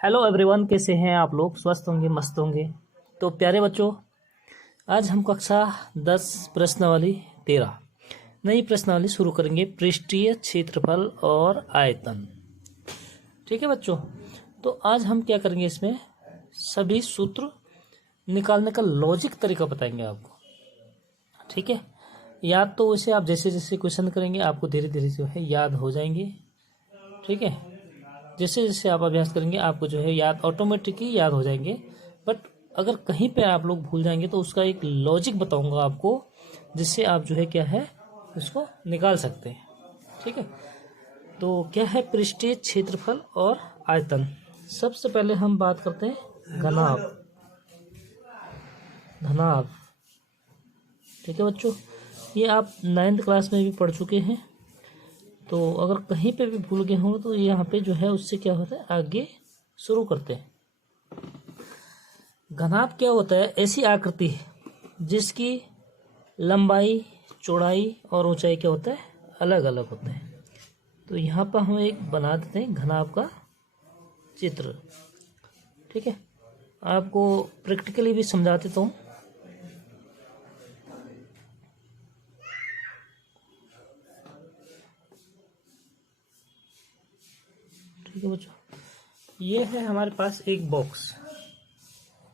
Hello everyone, कैसे हैं आप लोग? स्वस्थ होंगे, मस्त होंगे। तो प्यारे बच्चों, आज हम कक्षा 10 प्रश्नावली 13 नई प्रश्नावली शुरू करेंगे। पृष्ठीय क्षेत्रफल और आयतन। ठीक है बच्चों, तो आज हम क्या करेंगे, इसमें सभी सूत्र निकालने का लॉजिक तरीका बताएंगे आपको। ठीक है, याद तो वैसे आप जैसे जैसे क्वेश्चन करेंगे आपको धीरे धीरे जो है याद हो जाएंगे। ठीक है, जैसे जैसे आप अभ्यास करेंगे आपको जो है याद ऑटोमेटिकली याद हो जाएंगे। बट अगर कहीं पे आप लोग भूल जाएंगे तो उसका एक लॉजिक बताऊंगा आपको, जिससे आप जो है क्या है उसको निकाल सकते हैं। ठीक है, तो क्या है पृष्ठीय क्षेत्रफल और आयतन। सबसे पहले हम बात करते हैं घनाभ। घनाभ, ठीक है बच्चों, ये आप 9th क्लास में भी पढ़ चुके हैं। तो अगर कहीं पे भी भूल गए हों तो यहाँ पे जो है उससे क्या होता है आगे शुरू करते हैं। घनाभ क्या होता है? ऐसी आकृति है जिसकी लंबाई, चौड़ाई और ऊंचाई क्या होता है अलग अलग होता है। तो यहाँ पर हम एक बना देते हैं घनाभ का चित्र। ठीक है, आपको प्रैक्टिकली भी समझा देता हूँ। ठीक है बच्चों, ये है हमारे पास एक बॉक्स।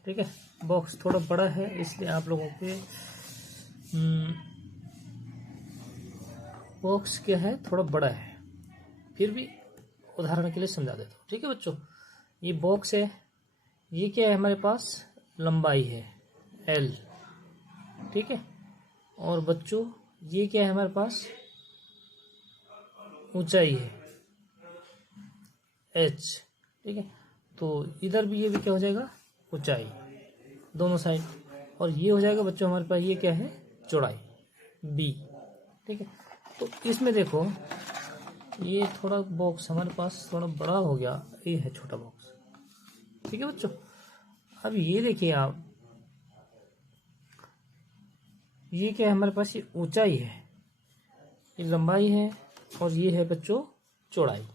ठीक है, बॉक्स थोड़ा बड़ा है इसलिए आप लोगों के बॉक्स क्या है थोड़ा बड़ा है, फिर भी उदाहरण के लिए समझा देता हूँ। ठीक है बच्चों, ये बॉक्स है, ये क्या है हमारे पास लंबाई है L। ठीक है, और बच्चों ये क्या है हमारे पास ऊंचाई है H। ठीक है, तो इधर भी ये भी क्या हो जाएगा ऊंचाई दोनों साइड, और ये हो जाएगा बच्चों हमारे पास ये क्या है चौड़ाई B। ठीक है, तो इसमें देखो ये थोड़ा बॉक्स हमारे पास थोड़ा बड़ा हो गया, ये है छोटा बॉक्स। ठीक है बच्चों, अब ये देखिए आप, ये क्या है हमारे पास ये ऊंचाई है, ये लंबाई है, और ये है बच्चों चौड़ाई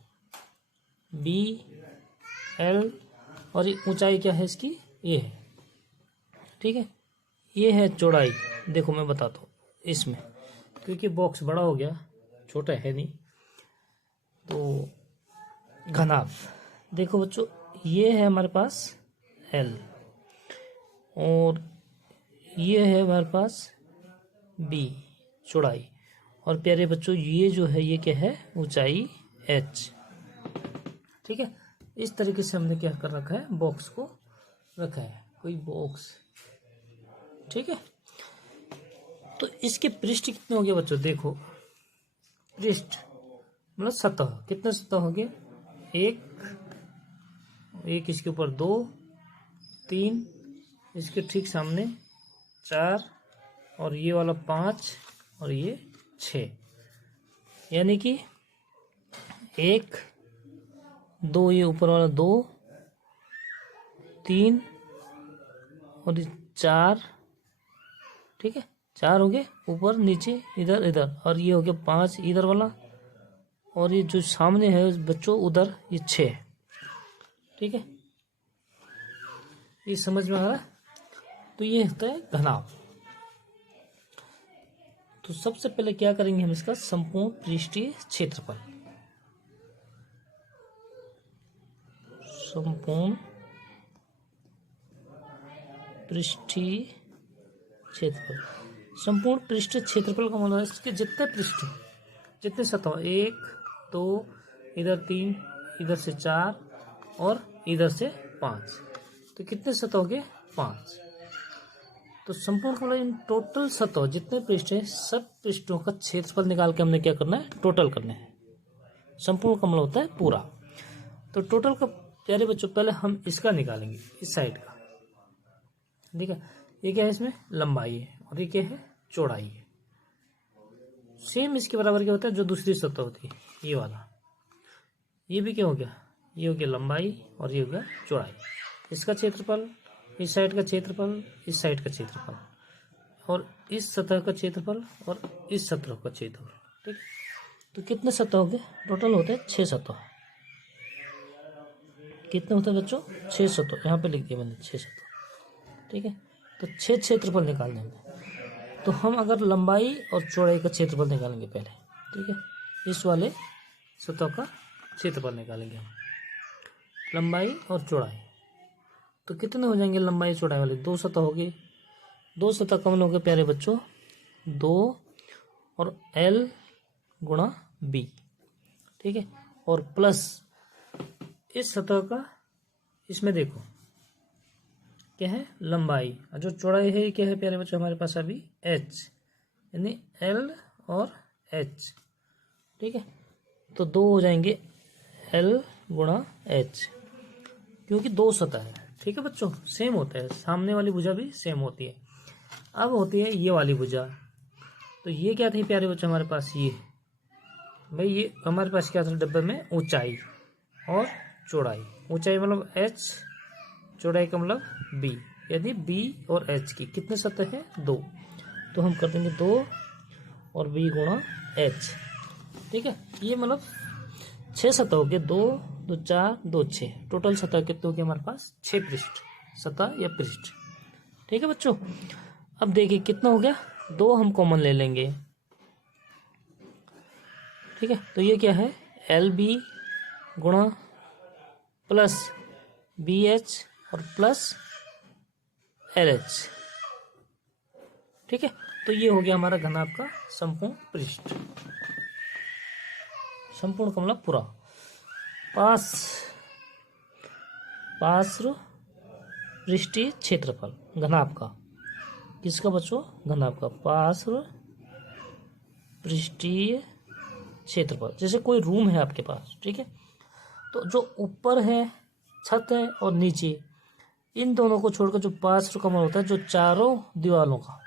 B L, और ये ऊंचाई क्या है इसकी ये है। ठीक है, ये है चौड़ाई। देखो मैं बताता हूँ इसमें, क्योंकि बॉक्स बड़ा हो गया, छोटा है नहीं। तो घनाभ देखो बच्चों, ये है हमारे पास L, और ये है हमारे पास B चौड़ाई, और प्यारे बच्चों ये जो है ये क्या है ऊंचाई H। ठीक है, इस तरीके से हमने क्या कर रखा है बॉक्स को रखा है, कोई बॉक्स। ठीक है, तो इसके पृष्ठ कितने हो गए बच्चों? देखो पृष्ठ मतलब सतह, कितने सतह हो गए? एक इसके ऊपर 2, 3, इसके ठीक सामने 4, और ये वाला 5, और ये 6। यानी कि 1 2, ये ऊपर वाला 2, 3 और ये 4। ठीक है, 4 हो गए ऊपर नीचे इधर इधर, और ये हो गया 5 इधर वाला, और ये जो सामने है बच्चों उधर ये 6। ठीक है, ये समझ में आ रहा है? तो ये होता है घनाभ। तो सबसे पहले क्या करेंगे हम इसका संपूर्ण पृष्ठीय क्षेत्रफल। संपूर्ण पृष्ठीय क्षेत्रफल, संपूर्ण पृष्ठीय क्षेत्रफल का मतलब है इसके जितने पृष्ठ, जितने सतह, 1 2 इधर 3 इधर से 4 और इधर से 5, तो कितने सतह हो गए 5। तो संपूर्ण का मतलब इन टोटल सतह जितने पृष्ठ है सब पृष्ठों का क्षेत्रफल निकाल के हमने क्या करना है टोटल करना है। संपूर्ण का मतलब होता है पूरा। तो टोटल का प्यारे बच्चों पहले हम इसका निकालेंगे, इस साइड का। ठीक है, ये क्या है इसमें लंबाई है, और ये क्या है चौड़ाई है। सेम इसके बराबर क्या होता है जो दूसरी सतह होती है ये वाला, ये भी क्या हो गया ये हो गया लंबाई, और ये हो गया चौड़ाई। इसका क्षेत्रफल, इस साइड का क्षेत्रफल, इस साइड का क्षेत्रफल, और इस सतह का क्षेत्रफल, और इस सतह का क्षेत्रफल। ठीक, तो कितने सतह हो गए टोटल? होते हैं 6 सतह। कितने होते हैं बच्चों? 6 सतह, यहाँ पे लिख दिया मैंने 6 सतह। ठीक है, तो 6 क्षेत्रफल निकालने हैं। तो हम अगर लंबाई और चौड़ाई का क्षेत्रफल निकालेंगे पहले। ठीक है, इस वाले सतह का क्षेत्रफल निकालेंगे हम, लंबाई और चौड़ाई। तो कितने हो जाएंगे लंबाई चौड़ाई वाले? 2 सतह हो गए। 2 सतह कम हो गए प्यारे बच्चों, 2 और L गुणा B। ठीक है, और प्लस इस सतह का, इसमें देखो क्या है? लंबाई। और जो चौड़ाई है क्या है प्यारे बच्चों हमारे पास अभी? H, यानी L और H। ठीक है, तो 2 हो जाएंगे L गुणा H, क्योंकि 2 सतह है। ठीक है बच्चों, सेम होता है, सामने वाली भुजा भी सेम होती है। अब होती है ये वाली भुजा। तो ये क्या थी प्यारे बच्चों हमारे पास? ये भाई ये हमारे पास क्या था डब्बे में? ऊंचाई और चौड़ाई। ऊंचाई मतलब H, चौड़ाई का मतलब B। यदि B और H की कितने सतह है? 2। तो हम कर देंगे 2 और B गुणा H। ठीक है, ये मतलब 6 सतह हो गए, 2 2 4 2 6। टोटल सतह कितने हो गए हमारे पास? 6 पृष्ठ, सतह या पृष्ठ। ठीक है बच्चों, अब देखिए कितना हो गया? 2 हम कॉमन ले लेंगे। ठीक है, तो ये क्या है? LB गुणा प्लस BH और प्लस LH। ठीक है, तो ये हो गया हमारा घनाभ का संपूर्ण पृष्ठ। संपूर्ण का मतलब पूरा। पार्श्व पृष्ठीय क्षेत्रफल घनाभ का। किसका बच्चों? घनाभ का पार्श्व पृष्ठीय क्षेत्रफल। जैसे कोई रूम है आपके पास, ठीक है, तो जो ऊपर है छत है और नीचे, इन दोनों को छोड़कर जो पार्श्व का मतलब होता है जो चारों दीवारों का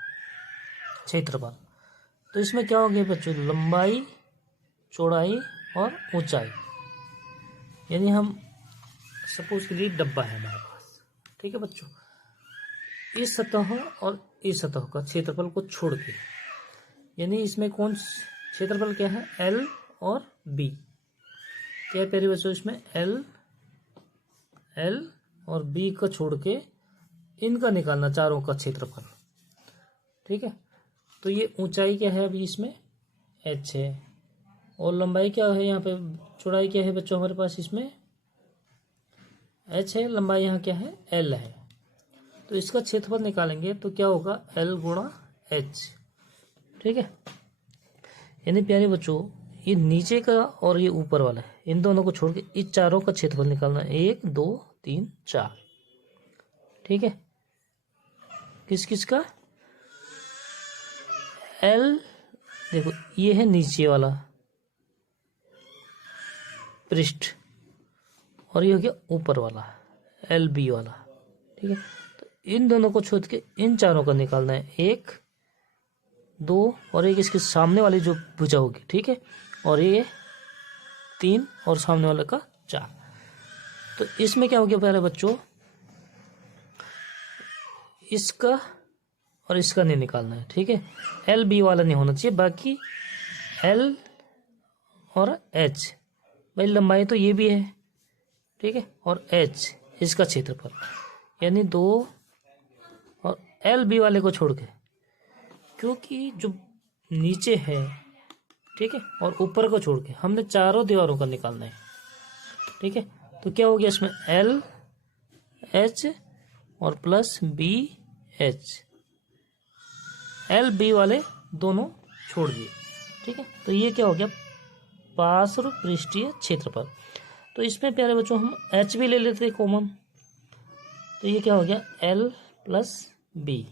क्षेत्रफल। तो इसमें क्या हो गया बच्चों? लंबाई, चौड़ाई और ऊंचाई। यानी हम सपोज के लिए डब्बा है हमारे पास। ठीक है बच्चों, इस सतह और इस सतह का क्षेत्रफल को छोड़ के, यानी इसमें कौन क्षेत्रफल क्या है? L और B। क्या है प्यारे बच्चों? इसमें L और B को छोड़ के इनका निकालना, चारों का क्षेत्रफल। ठीक है, तो ये ऊंचाई क्या है अभी इसमें? H है। और लंबाई क्या है यहाँ पे? चौड़ाई क्या है बच्चों हमारे पास इसमें? H है। लंबाई यहाँ क्या है? L है। तो इसका क्षेत्रफल निकालेंगे तो क्या होगा? L गुणा H। ठीक है, यानी प्यारे बच्चों ये नीचे का और ये ऊपर वाला है, इन दोनों को छोड़ के इस चारों का क्षेत्रफल निकालना है। 1 2 3 4। ठीक है, किस किस का? L, देखो ये है नीचे वाला पृष्ठ और ये हो गया ऊपर वाला LB वाला। ठीक है, तो इन दोनों को छोड़ के इन चारों का निकालना है। 1 2 और एक इसके सामने वाली जो भुजा होगी। ठीक है, और ये 3 और सामने वाले का 4। तो इसमें क्या हो गया पहले बच्चों? इसका और इसका नहीं निकालना है। ठीक है, LB वाला नहीं होना चाहिए, बाकी L और H। भाई लंबाई तो ये भी है, ठीक है, और H इसका क्षेत्रफल, यानी 2 और LB वाले को छोड़ के, क्योंकि जो नीचे है, ठीक है, और ऊपर को छोड़ के हमने चारों दीवारों का निकालना है। ठीक है, तो क्या हो गया इसमें? L H और प्लस B H। LB वाले दोनों छोड़ दिए। ठीक है, तो ये क्या हो गया? पार्श्व पृष्ठीय क्षेत्रफल। तो इसमें प्यारे बच्चों हम H भी ले लेते हैं कॉमन, तो ये क्या हो गया? L plus B।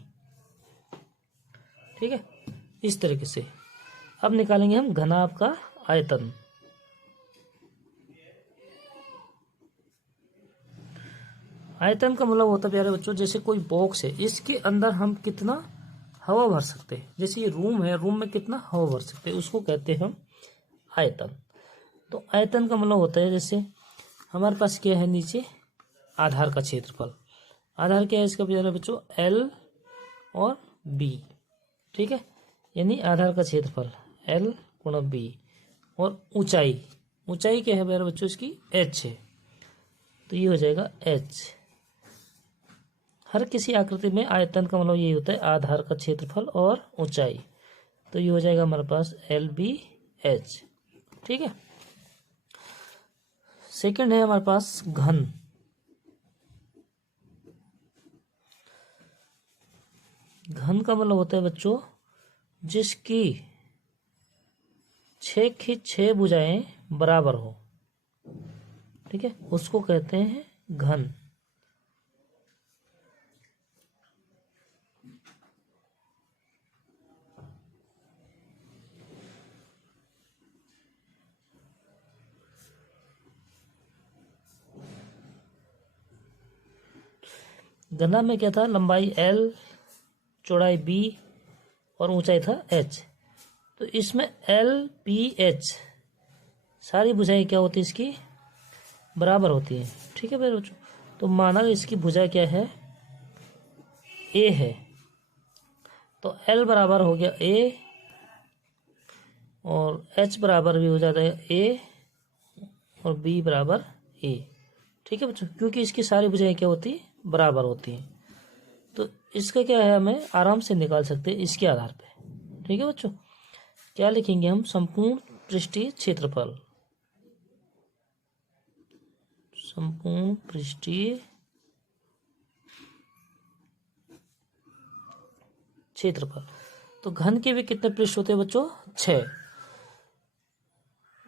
ठीक है, इस तरीके से अब निकालेंगे हम घनाभ का आयतन। आयतन का मतलब होता है प्यारे बच्चों, जैसे कोई बॉक्स है, इसके अंदर हम कितना हवा भर सकते हैं। जैसे ये रूम है, रूम में कितना हवा भर सकते हैं, उसको कहते हैं हम आयतन। तो आयतन का मतलब होता है, जैसे हमारे पास क्या है नीचे? आधार का क्षेत्रफल। आधार क्या है इसका प्यारे बच्चों? L और B। ठीक है, यानी आधार का क्षेत्रफल L गुणा B। और ऊंचाई, ऊंचाई क्या है प्यारे बच्चों? इसकी H है। तो तो ये हो जाएगा h। हर किसी आकृति में आयतन का मतलब यही होता है आधार का क्षेत्रफल और ऊंचाई। तो ये हो जाएगा हमारे पास LBH। ठीक है। सेकंड है हमारे पास घन। घन का मतलब होता है बच्चों जिसकी 6 की 6 भुजाएं बराबर हो। ठीक है, उसको कहते हैं घन। घना में क्या था, लंबाई L, चौड़ाई B और ऊंचाई था H। तो इसमें LBH सारी भुजाएं क्या होती है इसकी बराबर होती है। ठीक है मेरे बच्चों। तो माना इसकी भुजा क्या है A है, तो L बराबर हो गया A और H बराबर भी हो जाता है A और B बराबर A। ठीक है बच्चों, क्योंकि इसकी सारी भुजाएं क्या होती बराबर होती हैं। तो इसका क्या है हमें आराम से निकाल सकते हैं इसके आधार पे। ठीक है बच्चों, क्या लिखेंगे हम, संपूर्ण पृष्ठीय क्षेत्रफल। संपूर्ण पृष्ठीय क्षेत्रफल। तो घन के भी कितने पृष्ठ होते हैं बच्चों, 6।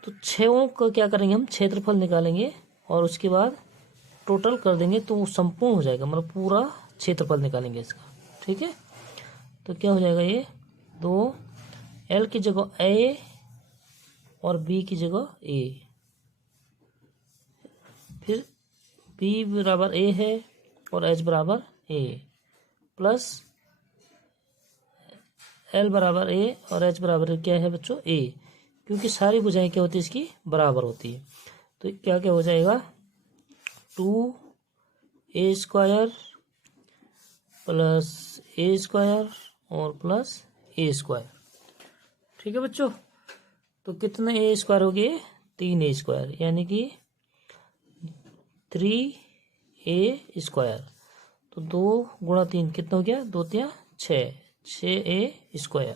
तो 6 का क्या करेंगे हम, क्षेत्रफल निकालेंगे और उसके बाद टोटल कर देंगे तो वो संपूर्ण हो जाएगा, मतलब पूरा क्षेत्रफल निकालेंगे इसका। ठीक है, तो क्या हो जाएगा ये 2 L की जगह A और B की जगह A, फिर B बराबर A है और H बराबर A, प्लस L बराबर A और H बराबर क्या है बच्चों A, क्योंकि सारी भुजाएं क्या होती है इसकी बराबर होती है। तो क्या क्या हो जाएगा 2A² प्लस A² और प्लस A²। ठीक है बच्चों, तो कितने A² हो गए, 3A², यानी कि 3A²। तो 2 गुणा 3 कितना हो गया, 2 3 6, 6A²।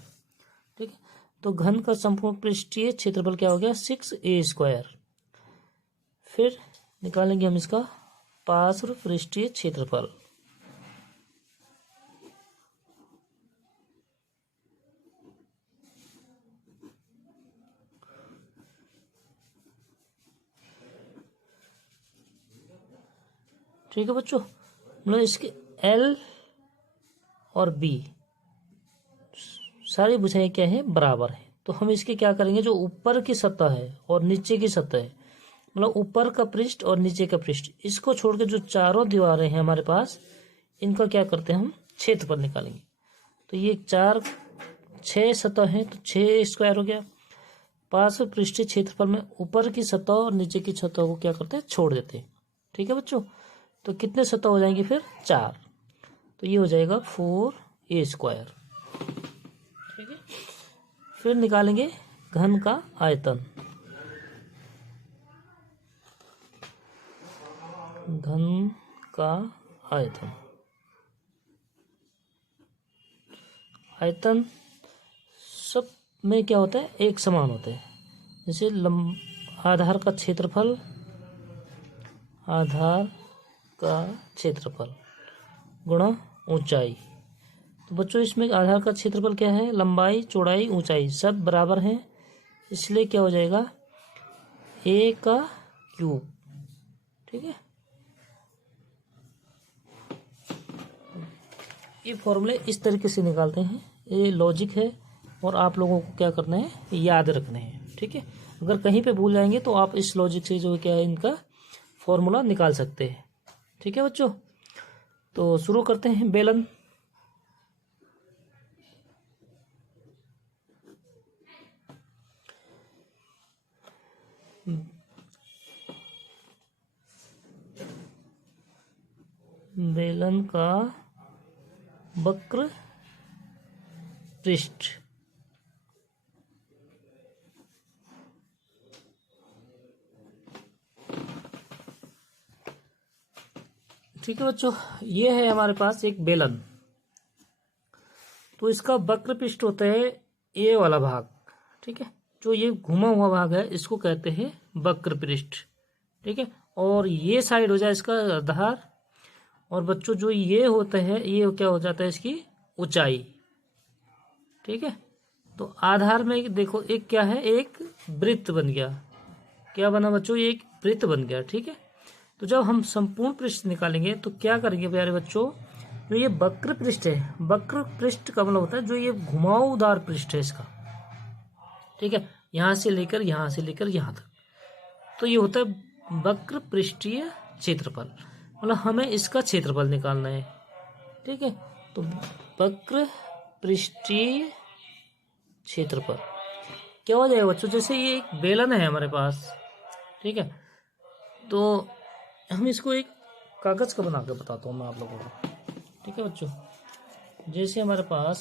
ठीक है, तो घन का संपूर्ण पृष्ठीय क्षेत्रफल क्या हो गया, 6A²। फिर निकालेंगे हम इसका पार्श्व पृष्ठीय क्षेत्रफल। ठीक है बच्चों, मतलब इसके L और B सारी भुजाएं क्या है बराबर है। तो हम इसके क्या करेंगे, जो ऊपर की सतह है और नीचे की सतह है, मतलब ऊपर का पृष्ठ और नीचे का पृष्ठ, इसको छोड़ के जो चारों दीवारें हैं हमारे पास, इनका क्या करते हैं हम क्षेत्रफल निकालेंगे। तो ये 6 सतह है तो 6² हो गया। पार्श्व पृष्ठीय क्षेत्रफल में ऊपर की सतह और नीचे की सतह को क्या करते हैं, छोड़ देते हैं। ठीक है बच्चों, तो कितने सतह हो जाएंगे फिर 4, तो ये हो जाएगा 4A²। ठीक है, फिर निकालेंगे घन का आयतन। घन का आयतन, आयतन सब में क्या होता है, एक समान होते हैं। जैसे आधार का क्षेत्रफल, आधार का क्षेत्रफल गुणा ऊंचाई। तो बच्चों इसमें आधार का क्षेत्रफल क्या है, लंबाई चौड़ाई ऊंचाई सब बराबर हैं, इसलिए क्या हो जाएगा A²। ठीक है, ये फॉर्मूले इस तरीके से निकालते हैं, ये लॉजिक है और आप लोगों को क्या करना है, याद रखने हैं। ठीक है, अगर कहीं पे भूल जाएंगे तो आप इस लॉजिक से जो क्या है इनका फॉर्मूला निकाल सकते हैं। ठीक है बच्चों, तो शुरू करते हैं। बेलन, बेलन का वक्र पृष्ठ, ठीक है बच्चों, ये है हमारे पास एक बेलन। तो इसका वक्र पृष्ठ होता है ये वाला भाग, ठीक है। जो ये घुमा हुआ भाग है इसको कहते हैं वक्र पृष्ठ, ठीक है। और ये साइड हो जाए इसका आधार। और बच्चों जो ये होता है ये क्या हो जाता है इसकी ऊंचाई, ठीक है। तो आधार में देखो एक क्या है, एक वृत्त बन गया। क्या बना बच्चों, ये एक वृत्त बन गया, ठीक है। तो जब हम संपूर्ण पृष्ठ निकालेंगे तो क्या करेंगे प्यारे बच्चों, जो ये वक्र पृष्ठ है, वक्र पृष्ठ का मतलब होता है जो ये घुमावदार पृष्ठ है इसका, ठीक है। यहाँ से लेकर यहाँ तक, तो ये होता है वक्र पृष्ठीय क्षेत्रफल। मतलब हमें इसका क्षेत्रफल निकालना है, ठीक है। तो वक्र पृष्ठीय क्षेत्रफल क्या हो जाएगा बच्चों, जैसे ये एक बेलन है हमारे पास, ठीक है। तो हम इसको एक कागज का बना कर बताता हूँ मैं आप लोगों को, ठीक है बच्चों। जैसे हमारे पास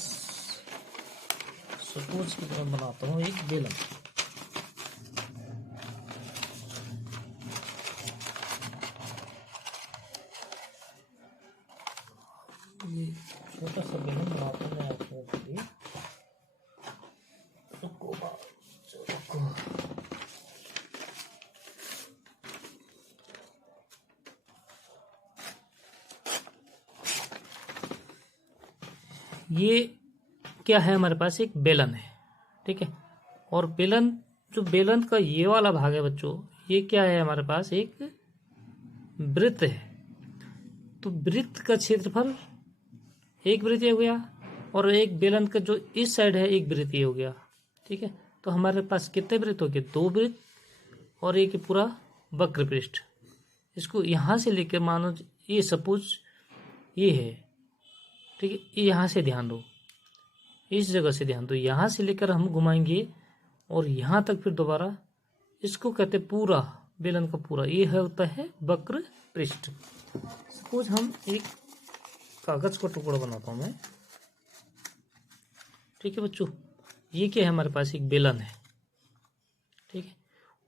सपोज की तरह बनाता हूँ एक बेलन, ये छोटा सा बेलन बनाता हूँ मैं आप लोगों के लिए। ये क्या है, हमारे पास एक बेलन है, ठीक है। और बेलन, जो बेलन का ये वाला भाग है बच्चों, ये क्या है हमारे पास एक वृत्त है। तो वृत्त का क्षेत्रफल एक वृत्त हो गया, और एक बेलन का जो इस साइड है एक वृत्त हो गया, ठीक है। तो हमारे पास कितने वृत्त हो गए, दो वृत्त और एक पूरा वक्र पृष्ठ। इसको यहाँ से लेकर मानो ये सपोज ये है, ठीक है। ये यहाँ से ध्यान दो, इस जगह से ध्यान दो, यहाँ से लेकर हम घुमाएंगे और यहाँ तक फिर दोबारा, इसको कहते पूरा बेलन का पूरा, ये है होता है वक्र पृष्ठ। सपोज हम एक कागज का टुकड़ा बनाता हूँ मैं, ठीक है बच्चों। ये क्या है, हमारे पास एक बेलन है, ठीक है।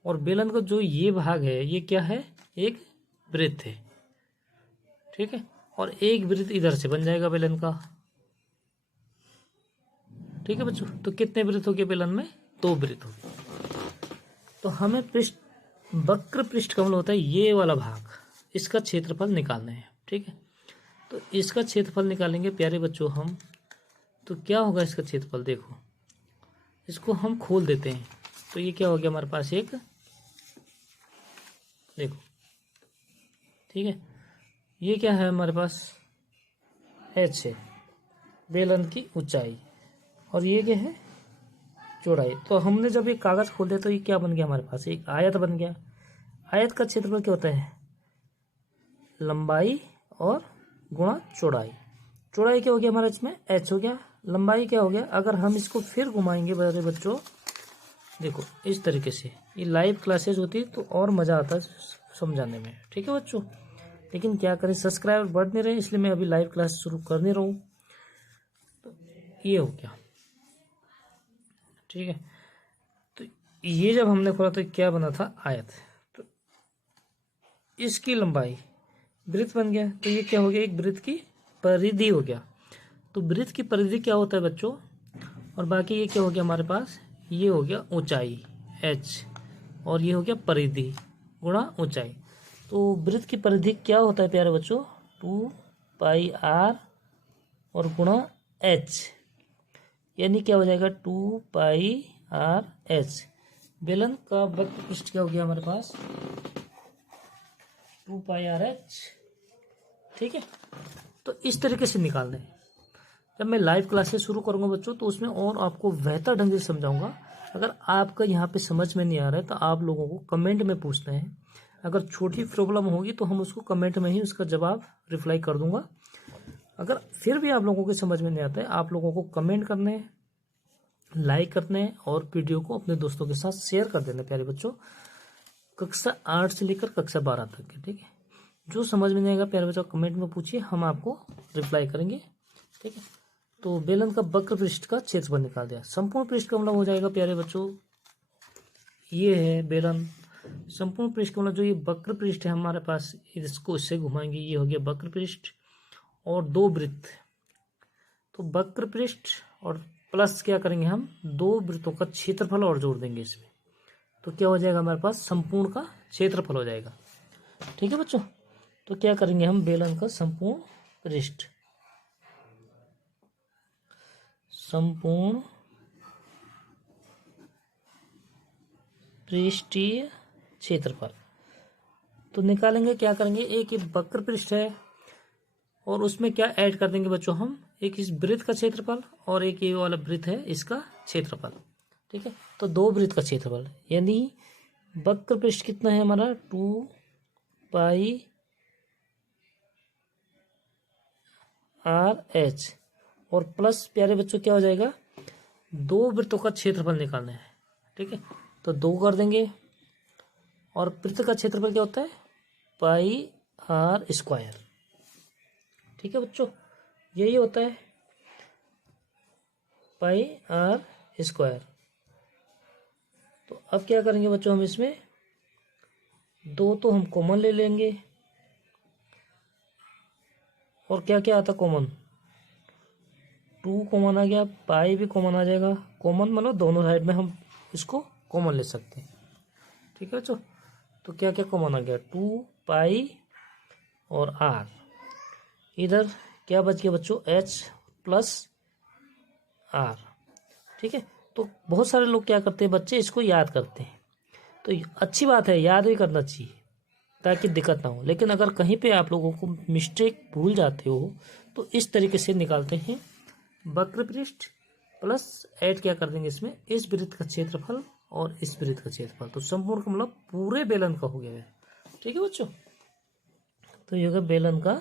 और बेलन का जो ये भाग है ये क्या है, एक वृत्त है, ठीक है। और एक वृत्त इधर से बन जाएगा बेलन का, ठीक है बच्चों। तो कितने वृत्त हो गए बेलन में, दो वृत्त हो गए। तो हमें पृष्ठ, वक्र पृष्ठ का मतलब होता है ये वाला भाग, इसका क्षेत्रफल निकालना है, ठीक है। तो इसका क्षेत्रफल निकालेंगे प्यारे बच्चों हम। तो क्या होगा इसका क्षेत्रफल, देखो इसको हम खोल देते हैं। तो ये क्या हो गया हमारे पास एक, देखो, ठीक है। ये क्या है हमारे पास, h है बेलन की ऊंचाई, और ये क्या है चौड़ाई। तो हमने जब ये कागज खोल दिया तो ये क्या बन गया हमारे पास, एक आयत बन गया। आयत का क्षेत्रफल क्या होता है, लंबाई और गुणा चौड़ाई। चौड़ाई क्या हो गया हमारा इसमें, h हो गया। लंबाई क्या हो गया, अगर हम इसको फिर घुमाएंगे बड़े बच्चों, देखो इस तरीके से, ये लाइव क्लासेस होती तो और मज़ा आता समझाने में, ठीक है बच्चों। लेकिन क्या करें, सब्सक्राइबर बढ़ नहीं रहे, इसलिए मैं अभी लाइव क्लास शुरू कर नहीं रहा हूँ। तो ये हो गया, ठीक है। तो ये जब हमने खोला तो क्या बना था, आयत। तो इसकी लंबाई वृत्त बन गया, तो ये क्या हो गया, एक वृत्त की परिधि हो गया। तो वृत्त की परिधि क्या होता है बच्चों, और बाकी ये क्या हो गया हमारे पास, ये हो गया ऊंचाई h, और ये हो गया परिधि गुणा ऊंचाई। तो वृत्त की परिधि क्या होता है प्यारे बच्चों, 2πr और गुणा h, यानी क्या हो जाएगा 2πr/h। बेलन का वक्र पृष्ठ क्या हो गया हमारे पास, 2πr/h, ठीक है। तो इस तरीके से निकालना है। जब मैं लाइव क्लासेस शुरू करूंगा बच्चों तो उसमें और आपको बेहतर ढंग से समझाऊंगा। अगर आपका यहाँ पे समझ में नहीं आ रहा है तो आप लोगों को कमेंट में पूछना है। अगर छोटी प्रॉब्लम होगी तो हम उसको कमेंट में ही उसका जवाब रिप्लाई कर दूंगा। अगर फिर भी आप लोगों को समझ में नहीं आता है, आप लोगों को कमेंट करने हैं, लाइक करने हैं और वीडियो को अपने दोस्तों के साथ शेयर कर देना प्यारे बच्चों, कक्षा 8 से लेकर कक्षा 12 तक के, ठीक है। जो समझ में नहीं आएगा प्यारे बच्चों कमेंट में पूछिए, हम आपको रिप्लाई करेंगे, ठीक है। तो बेलन का वक्र पृष्ठ का क्षेत्रफल निकाल दिया। संपूर्ण पृष्ठ का मतलब हो जाएगा प्यारे बच्चों, ये है बेलन, संपूर्ण पृष्ठ का मतलब जो ये वक्र पृष्ठ है हमारे पास, इसको इससे घुमाएंगे, ये हो गया वक्र पृष्ठ और दो वृत्त। तो वक्र पृष्ठ और प्लस क्या करेंगे हम, दो वृत्तों का क्षेत्रफल और जोड़ देंगे इसमें, तो क्या हो जाएगा हमारे पास, संपूर्ण का क्षेत्रफल हो जाएगा। ठीक है बच्चों, तो क्या करेंगे हम, बेलन का संपूर्ण पृष्ठ, संपूर्ण पृष्ठीय क्षेत्रफल, तो निकालेंगे। क्या करेंगे, एक ये वक्र पृष्ठ है और उसमें क्या ऐड कर देंगे बच्चों हम, एक इस वृत्त का क्षेत्रफल और एक ये वाला वृत्त है इसका क्षेत्रफल। ठीक है, तो दो वृत्त का क्षेत्रफल, यानी वक्र पृष्ठ कितना है हमारा, 2πr/h और प्लस प्यारे बच्चों क्या हो जाएगा, दो वृत्तों का क्षेत्रफल निकालना है। ठीक है, तो दो कर देंगे और वृत्त का क्षेत्रफल क्या होता है, πr²। ठीक है बच्चों, यही होता है πr²। तो अब क्या करेंगे बच्चों, हम इसमें दो तो हम कॉमन ले लेंगे और क्या क्या आता कॉमन, 2 कॉमन आ गया, पाई भी कॉमन आ जाएगा। कॉमन मतलब दोनों साइड में हम इसको कॉमन ले सकते हैं। ठीक है बच्चों, तो क्या क्या कॉमन आ गया, 2π और r, इधर क्या बच गया बच्चों, h+r। ठीक है, तो बहुत सारे लोग क्या करते हैं बच्चे, इसको याद करते हैं, तो अच्छी बात है, याद भी करना चाहिए ताकि दिक्कत ना हो। लेकिन अगर कहीं पे आप लोगों को मिस्टेक भूल जाते हो तो इस तरीके से निकालते हैं, वक्र पृष्ठ प्लस ऐड क्या कर देंगे इसमें, इस वृत्त का क्षेत्रफल और इस वृत्त का क्षेत्रफल, तो संपूर्ण का मतलब पूरे बेलन का हो गया है। ठीक है बच्चों, तो ये होगा बेलन का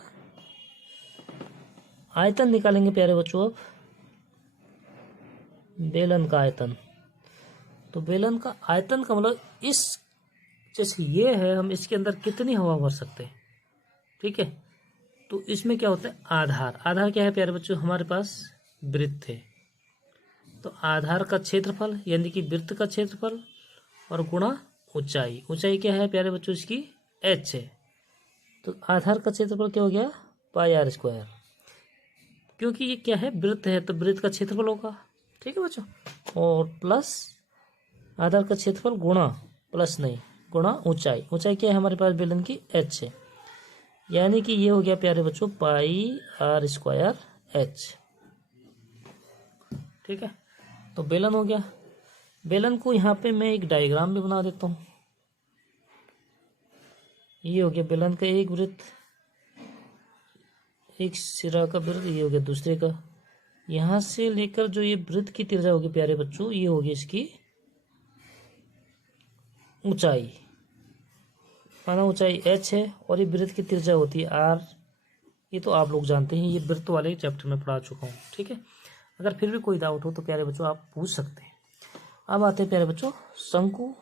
आयतन निकालेंगे प्यारे बच्चों। अब बेलन का आयतन, तो बेलन का आयतन का मतलब इस, जैसे ये है, हम इसके अंदर कितनी हवा भर सकते हैं। ठीक है, तो इसमें क्या होता है, आधार। आधार क्या है प्यारे बच्चों, हमारे पास वृत्त है, तो आधार का क्षेत्रफल यानी कि वृत्त का क्षेत्रफल और गुणा ऊंचाई। ऊंचाई क्या है प्यारे बच्चों, इसकी h है, तो आधार का क्षेत्रफल क्या हो गया, πr², क्योंकि ये क्या है, वृत्त है तो वृत्त का क्षेत्रफल होगा। ठीक है बच्चों, और प्लस आधार का क्षेत्रफल गुणा, प्लस नहीं गुणा ऊंचाई। ऊंचाई क्या है हमारे पास बेलन की, h है, यानी कि ये हो गया प्यारे बच्चों πr²h। ठीक है, तो बेलन हो गया। बेलन को यहाँ पे मैं एक डायग्राम भी बना देता हूँ। ये हो गया बेलन का एक वृत्त, एक सिरा का वृत्त, ये हो गया दूसरे का। यहाँ से लेकर जो ये वृत्त की त्रिज्या होगी प्यारे बच्चों, ये होगी इसकी ऊंचाई, माना ऊंचाई h है और ये वृत्त की त्रिज्या होती है r। ये तो आप लोग जानते हैं, ये वृत्त वाले चैप्टर में पढ़ा चुका हूँ। ठीक है, अगर फिर भी कोई डाउट हो तो प्यारे बच्चों आप पूछ सकते हैं। अब आते हैं प्यारे बच्चों शंकु।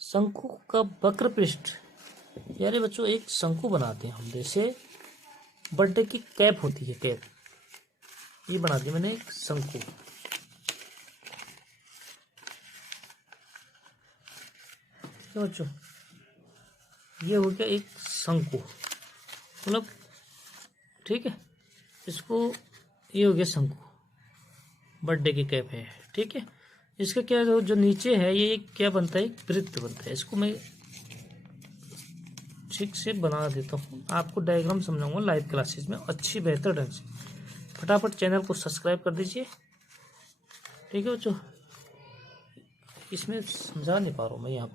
शंकु का वक्र पृष्ठ, प्यारे बच्चों एक शंकु बनाते हैं हम, जैसे बर्थडे की कैप होती है, कैप, ये बना दी मैंने एक शंकु। तो बच्चों ये हो गया एक शंकु, मतलब ठीक है, इसको ये हो गया शंकु, बर्थडे की कैप है। ठीक है, इसका क्या जो नीचे है ये क्या बनता है, एक वृत्त बनता है। इसको मैं ठीक से बना देता हूँ, आपको डायग्राम समझाऊंगा लाइव क्लासेस में अच्छी बेहतर ढंग से। फटाफट चैनल को सब्सक्राइब कर दीजिए। ठीक है बच्चों, इसमें समझा नहीं पा रहा हूँ मैं, यहाँ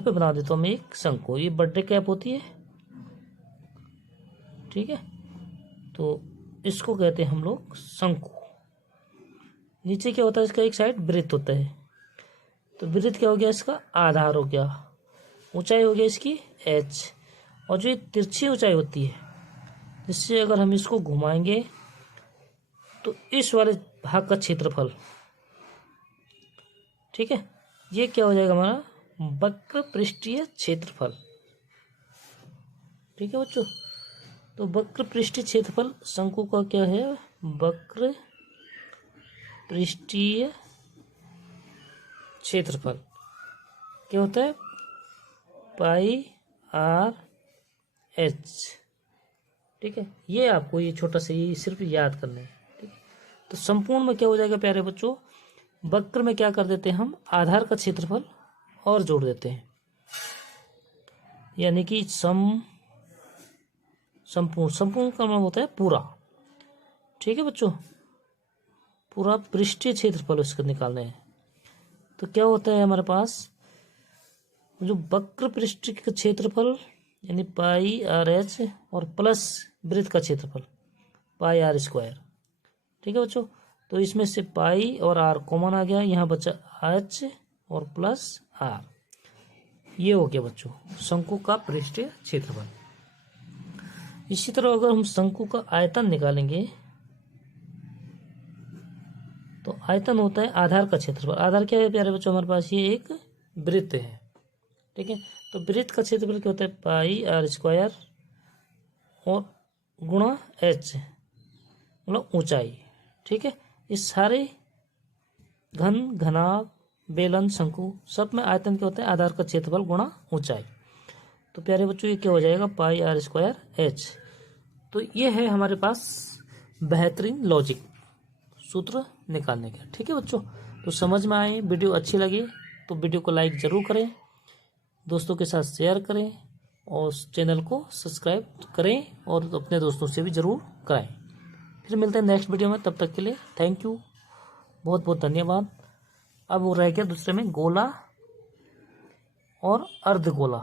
पे बना देता हूँ मैं एक शंकु। ये बर्थडे कैप होती है। ठीक है, तो इसको कहते हैं हम लोग शंकु। नीचे क्या होता है, इसका एक साइड वृत्त होता है, तो वृत्त क्या हो गया, इसका आधार हो गया, ऊंचाई हो गया इसकी h, और जो ये तिरछी ऊंचाई होती है, जिससे अगर हम इसको घुमाएंगे तो इस वाले भाग का क्षेत्रफल, ठीक है, ये क्या हो जाएगा हमारा वक्र पृष्ठीय क्षेत्रफल। ठीक है बच्चों, तो वक्र पृष्ठीय क्षेत्रफल शंकु का क्या है, वक्र पृष्ठीय क्षेत्रफल क्या होता है, पाई आर एच। ठीक है, ये आपको ये छोटा सा ये सिर्फ याद करना है। ठीक है, तो संपूर्ण में क्या हो जाएगा प्यारे बच्चों, वक्र में क्या कर देते हैं हम, आधार का क्षेत्रफल और जोड़ देते हैं, यानी कि संपूर्ण का मतलब होता है पूरा। ठीक है बच्चों, पूरा पृष्ठीय क्षेत्रफल उसका निकालना है। तो क्या होता है हमारे पास, जो वक्र पृष्ठ का क्षेत्रफल यानी पाई आर एच और प्लस वृत्त का क्षेत्रफल पाई आर स्क्वायर। ठीक है बच्चों, तो इसमें से पाई और आर कॉमन आ गया, यहाँ बचा एच और प्लस आर। ये हो गया बच्चों शंकु का पृष्ठीय क्षेत्रफल। इसी तरह अगर हम शंकु का आयतन निकालेंगे तो आयतन होता है आधार का क्षेत्रफल। आधार क्या है प्यारे बच्चों हमारे पास, ये एक वृत्त है। ठीक है, तो वृत्त का क्षेत्रफल क्या होता है, पाई आर स्क्वायर और गुणा एच मतलब ऊंचाई। ठीक है, इस सारे घन, घनाभ, बेलन, शंकु सब में आयतन क्या होता है, आधार का क्षेत्रफल गुणा ऊंचाई। तो प्यारे बच्चों ये क्या हो जाएगा, पाई आर स्क्वायर एच। तो ये है हमारे पास बेहतरीन लॉजिक सूत्र निकालने का। ठीक है बच्चों, तो समझ में आए, वीडियो अच्छी लगी तो वीडियो को लाइक ज़रूर करें, दोस्तों के साथ शेयर करें और चैनल को सब्सक्राइब करें और अपने दोस्तों से भी ज़रूर कराएं। फिर मिलते हैं नेक्स्ट वीडियो में, तब तक के लिए थैंक यू, बहुत बहुत धन्यवाद। अब वो रह गया दूसरे में गोला और अर्धगोला।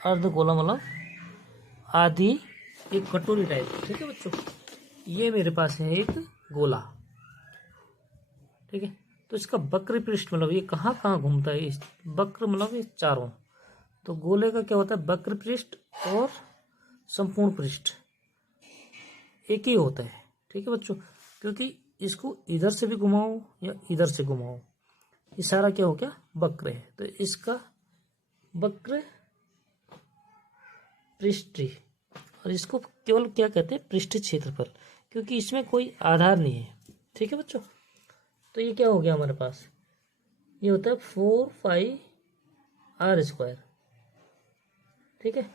अर्धगोला मतलब आधी एक कटोरी टाइप। ठीक है बच्चों, ये मेरे पास है एक गोला। ठीक है, तो इसका वक्र पृष्ठ मतलब ये कहाँ कहाँ घूमता है, इस वक्र मतलब ये चारों। तो गोले का क्या होता है, वक्र पृष्ठ और संपूर्ण पृष्ठ एक ही होता है। ठीक है बच्चों, क्योंकि इसको इधर से भी घुमाओ या इधर से घुमाओ, ये सारा क्या हो गया, वक्र है। तो इसका वक्र पृष्ठी और इसको केवल क्या कहते हैं, पृष्ठीय क्षेत्रफल, क्योंकि इसमें कोई आधार नहीं है। ठीक है बच्चों, तो ये क्या हो गया हमारे पास, ये होता है 4 पाई आर स्क्वायर। ठीक है,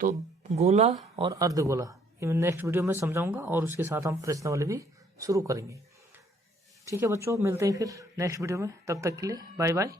तो गोला और अर्धगोला ये मैं नेक्स्ट वीडियो में समझाऊंगा और उसके साथ हम प्रश्नावली भी शुरू करेंगे। ठीक है बच्चों, मिलते हैं फिर नेक्स्ट वीडियो में, तब तक के लिए बाय बाय।